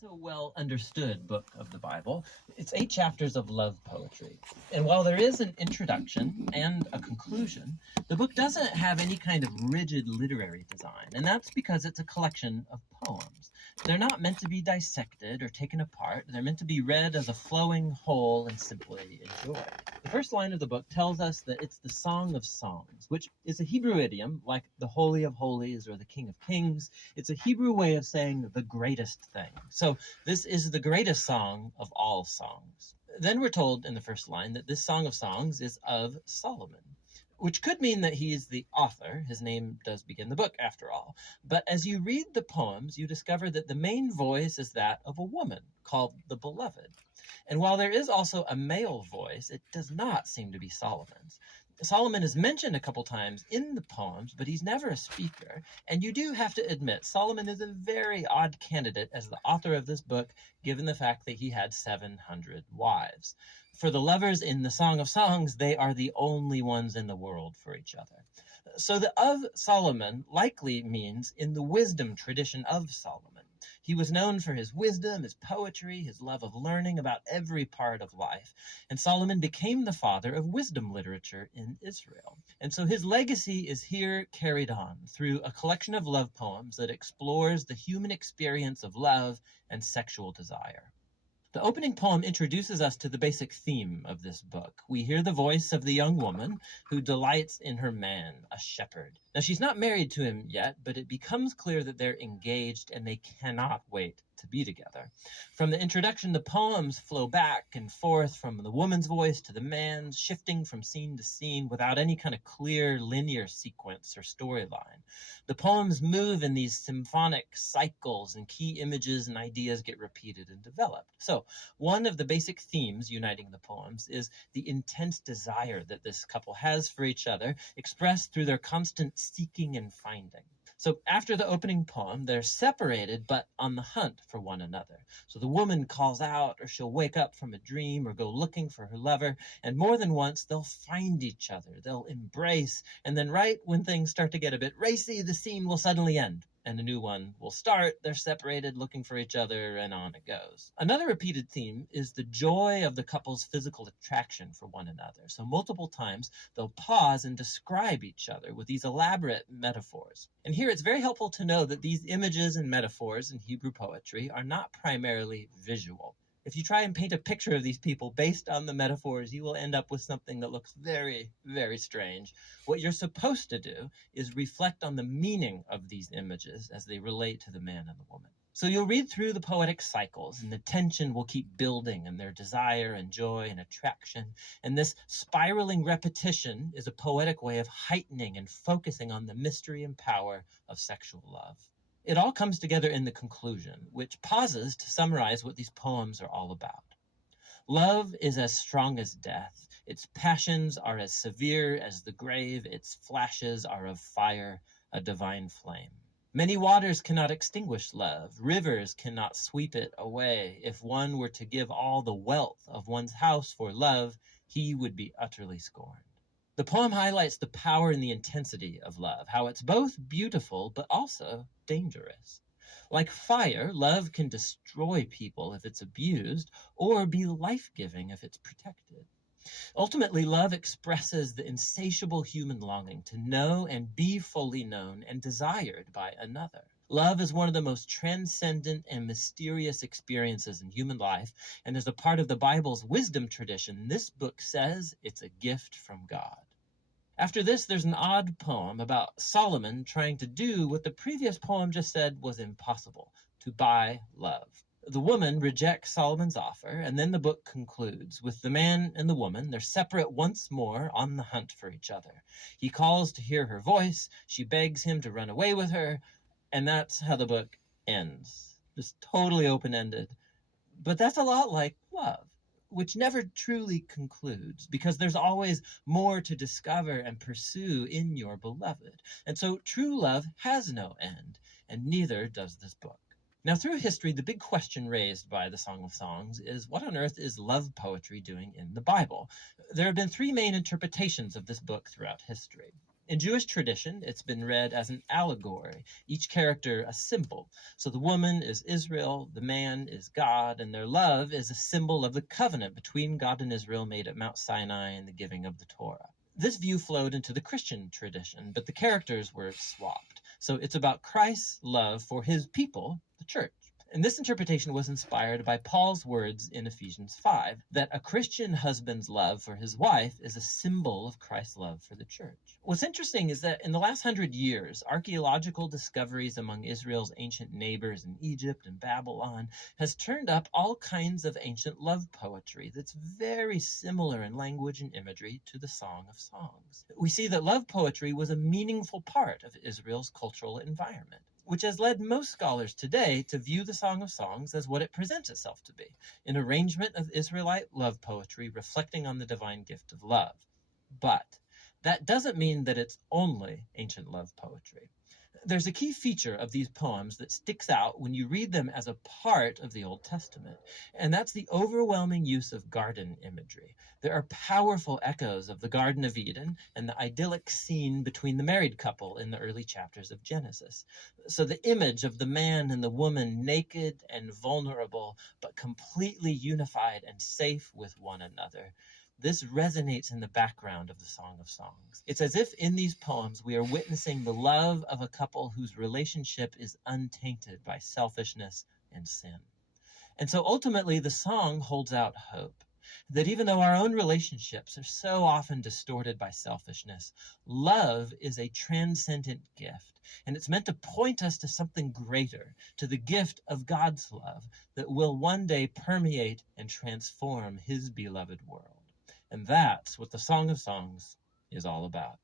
So well understood book of the Bible. It's 8 chapters of love poetry. And while there is an introduction and a conclusion, the book doesn't have any kind of rigid literary design, and that's because it's a collection of poems. They're not meant to be dissected or taken apart. They're meant to be read as a flowing whole and simply enjoyed. The first line of the book tells us that it's the Song of Songs, which is a Hebrew idiom like the Holy of Holies or the King of Kings. It's a Hebrew way of saying the greatest thing. So this is the greatest song of all songs. Then we're told in the first line that this Song of Songs is of Solomon, which could mean that he is the author. His name does begin the book, after all. But as you read the poems, you discover that the main voice is that of a woman called the Beloved. And while there is also a male voice, it does not seem to be Solomon's. Solomon is mentioned a couple times in the poems, but he's never a speaker. And you do have to admit, Solomon is a very odd candidate as the author of this book, given the fact that he had 700 wives. For the lovers in the Song of Songs, they are the only ones in the world for each other. So the of Solomon likely means in the wisdom tradition of Solomon. He was known for his wisdom, his poetry, his love of learning about every part of life. And Solomon became the father of wisdom literature in Israel. And so his legacy is here carried on through a collection of love poems that explores the human experience of love and sexual desire. The opening poem introduces us to the basic theme of this book. We hear the voice of the young woman who delights in her man, a shepherd. Now, she's not married to him yet, but it becomes clear that they're engaged and they cannot wait to be together. From the introduction, the poems flow back and forth from the woman's voice to the man's, shifting from scene to scene without any kind of clear linear sequence or storyline. The poems move in these symphonic cycles, and key images and ideas get repeated and developed. So one of the basic themes uniting the poems is the intense desire that this couple has for each other, expressed through their constant seeking and finding. So after the opening poem, they're separated, but on the hunt for one another. So the woman calls out, or she'll wake up from a dream or go looking for her lover. And more than once, they'll find each other. They'll embrace. And then right when things start to get a bit racy, the scene will suddenly end and a new one will start. They're separated, looking for each other, and on it goes. Another repeated theme is the joy of the couple's physical attraction for one another. So multiple times, they'll pause and describe each other with these elaborate metaphors. And here it's very helpful to know that these images and metaphors in Hebrew poetry are not primarily visual. If you try and paint a picture of these people based on the metaphors, you will end up with something that looks very, very strange. What you're supposed to do is reflect on the meaning of these images as they relate to the man and the woman. So you'll read through the poetic cycles, and the tension will keep building, and their desire and joy and attraction. And this spiraling repetition is a poetic way of heightening and focusing on the mystery and power of sexual love. It all comes together in the conclusion, which pauses to summarize what these poems are all about. Love is as strong as death. Its passions are as severe as the grave. Its flashes are of fire, a divine flame. Many waters cannot extinguish love. Rivers cannot sweep it away. If one were to give all the wealth of one's house for love, he would be utterly scorned. The poem highlights the power and the intensity of love, how it's both beautiful but also dangerous. Like fire, love can destroy people if it's abused, or be life-giving if it's protected. Ultimately, love expresses the insatiable human longing to know and be fully known and desired by another. Love is one of the most transcendent and mysterious experiences in human life, and as a part of the Bible's wisdom tradition, this book says it's a gift from God. After this, there's an odd poem about Solomon trying to do what the previous poem just said was impossible, to buy love. The woman rejects Solomon's offer, and then the book concludes with the man and the woman. They're separate once more on the hunt for each other. He calls to hear her voice. She begs him to run away with her, and that's how the book ends. Just totally open-ended. But that's a lot like love, which never truly concludes, because there's always more to discover and pursue in your beloved. And so true love has no end, and neither does this book. Now, through history, the big question raised by the Song of Songs is, what on earth is love poetry doing in the Bible? There have been 3 main interpretations of this book throughout history. In Jewish tradition, it's been read as an allegory, each character a symbol. So the woman is Israel, the man is God, and their love is a symbol of the covenant between God and Israel made at Mount Sinai and the giving of the Torah. This view flowed into the Christian tradition, but the characters were swapped. So it's about Christ's love for his people, the church. And this interpretation was inspired by Paul's words in Ephesians 5, that a Christian husband's love for his wife is a symbol of Christ's love for the church. What's interesting is that in the last 100 years, archaeological discoveries among Israel's ancient neighbors in Egypt and Babylon has turned up all kinds of ancient love poetry that's very similar in language and imagery to the Song of Songs. We see that love poetry was a meaningful part of Israel's cultural environment, which has led most scholars today to view the Song of Songs as what it presents itself to be, an arrangement of Israelite love poetry reflecting on the divine gift of love. But that doesn't mean that it's only ancient love poetry. There's a key feature of these poems that sticks out when you read them as a part of the Old Testament, and that's the overwhelming use of garden imagery. There are powerful echoes of the Garden of Eden and the idyllic scene between the married couple in the early chapters of Genesis. So the image of the man and the woman naked and vulnerable, but completely unified and safe with one another, this resonates in the background of the Song of Songs. It's as if in these poems we are witnessing the love of a couple whose relationship is untainted by selfishness and sin. And so ultimately the song holds out hope that even though our own relationships are so often distorted by selfishness, love is a transcendent gift. And it's meant to point us to something greater, to the gift of God's love that will one day permeate and transform his beloved world. And that's what the Song of Songs is all about.